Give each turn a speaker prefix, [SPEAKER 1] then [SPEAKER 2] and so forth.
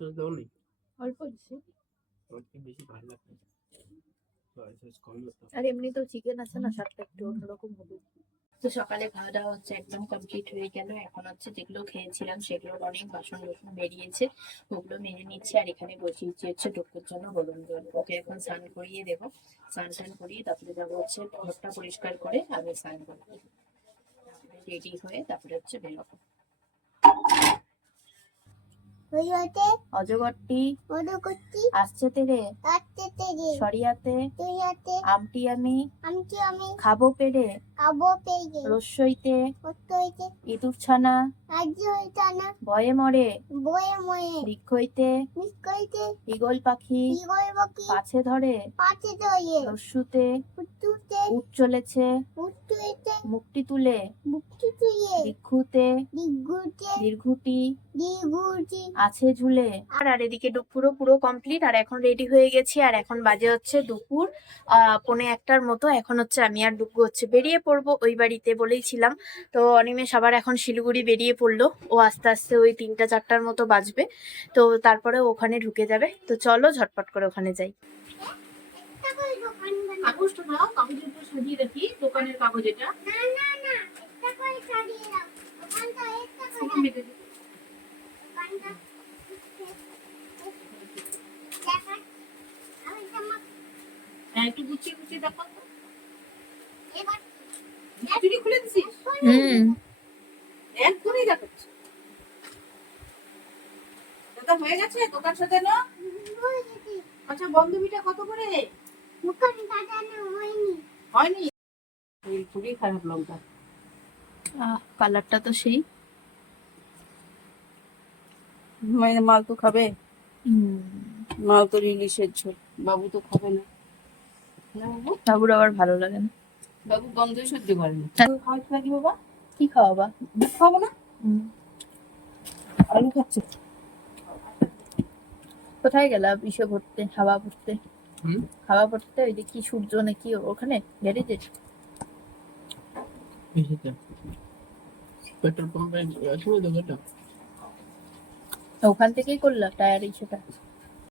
[SPEAKER 1] দাও
[SPEAKER 2] অল্প দিছি।
[SPEAKER 1] বেশি ভালো
[SPEAKER 2] আর এমনি তো চিকেন আছে না স্বাদটা একটু অন্যরকম হবে। তো সকালে খাওয়া দাওয়া হচ্ছে একদম কমপ্লিট হয়ে গেল। এখন হচ্ছে যেগুলো খেয়েছিলাম সেগুলোর অনেক বাসন টাসন বেরিয়েছে ওগুলো মেরে নিচ্ছে। আর এখানে বসিয়েছি হচ্ছে টুকুর জন্য গরম জল ওকে এখন স্নান করিয়ে দেবো। স্নান টান করিয়ে তারপরে যাব হচ্ছে ঘরটা পরিষ্কার করে আমি স্নান করব। রেডি হয়ে তারপরে হচ্ছে বেরোবো।
[SPEAKER 3] হইতে
[SPEAKER 2] অজগরটি
[SPEAKER 3] করছি
[SPEAKER 2] আসছে তেরে
[SPEAKER 3] কাটতে তেরে
[SPEAKER 2] সরিয়াতে
[SPEAKER 3] তুই
[SPEAKER 2] আমটি আমি
[SPEAKER 3] আমি কি আমি
[SPEAKER 2] খাব পেরে
[SPEAKER 3] খাব পেয়ে
[SPEAKER 2] রস্যইতে
[SPEAKER 3] কত হইতে
[SPEAKER 2] ইঁদুর ছানা
[SPEAKER 3] রাজ্য হইতে না
[SPEAKER 2] ভয়ে মরে
[SPEAKER 3] বয়ে ময়ে
[SPEAKER 2] বৃক্ষ হইতে
[SPEAKER 3] মিস কইতে
[SPEAKER 2] ইগল পাখি
[SPEAKER 3] করব কি
[SPEAKER 2] পাছে ধরে
[SPEAKER 3] দইয়ে
[SPEAKER 2] রস্যুতে
[SPEAKER 3] উত্তুতে
[SPEAKER 2] উঠ চলেছে মুক্তি তুলে।
[SPEAKER 3] বুকটি তুইয়ে
[SPEAKER 2] ভিক্ষুতে
[SPEAKER 3] দিগুতে
[SPEAKER 2] দীর্ঘটি।
[SPEAKER 3] দিগুটি
[SPEAKER 2] আছে ঝুলে। আর আর এদিকে দুপুরও পুরো কমপ্লিট আর এখন রেডি হয়ে গেছি আর এখন বাজে হচ্ছে দুপুর আহ পৌনে একটার মতো। এখন হচ্ছে আমি আর ডুগু হচ্ছে বেরিয়ে পড়ব ওই বাড়িতে বলেইছিলাম তো অনিমেষ আবার এখন শিলিগুড়ি বেরিয়ে পড়ল। ও আস্তে আস্তে ওই তিনটা চারটার মতো বাজবে। তো তারপরে ওখানে ঢুকে যাবে। তো চলো ঝটপট করে ওখানে যাই। সাজিয়ে রাখি দোকানের কাগজ এটা।
[SPEAKER 3] একটা জামা
[SPEAKER 2] হ্যাঁ, একটু গুছিয়ে গুছিয়ে দেখো।
[SPEAKER 4] চুরি খুলে দিছিস
[SPEAKER 2] হুম।
[SPEAKER 4] এক্ষুনি দেখাচ্ছি। দাদা হয়ে গেছে? দোকান সাজানো?
[SPEAKER 3] হয়ে গেছে।
[SPEAKER 4] আচ্ছা বন্ধুমিটা কত করে?
[SPEAKER 3] হয়নি?
[SPEAKER 4] খুবই খারাপ লঙ্কা।
[SPEAKER 2] কালারটা তো সেই।
[SPEAKER 4] মানে মাল তো খাবে? মাল তো ইলিশের ঝোল বাবু তো খাবে না। না বাবু?
[SPEAKER 2] বাবুর আবার ভালো লাগে না।
[SPEAKER 4] বাবু গন্ধই সহ্য করে না। খাওয়াতে লাগি বাবা?
[SPEAKER 2] কি খাওয়াবা
[SPEAKER 4] দুধ খাব না? আলু খাচ্ছে।
[SPEAKER 2] কোথায় গেলা? ইসে ভরতে হাওয়া ভরতে? হাওয়া পড়তে ওই যে কি সূর্য নাকি ওখানে গ্যারেজে
[SPEAKER 1] পেট্রোল পাম্পে আছে
[SPEAKER 2] ওখান থেকেই করলাম টায়ার ইসেটা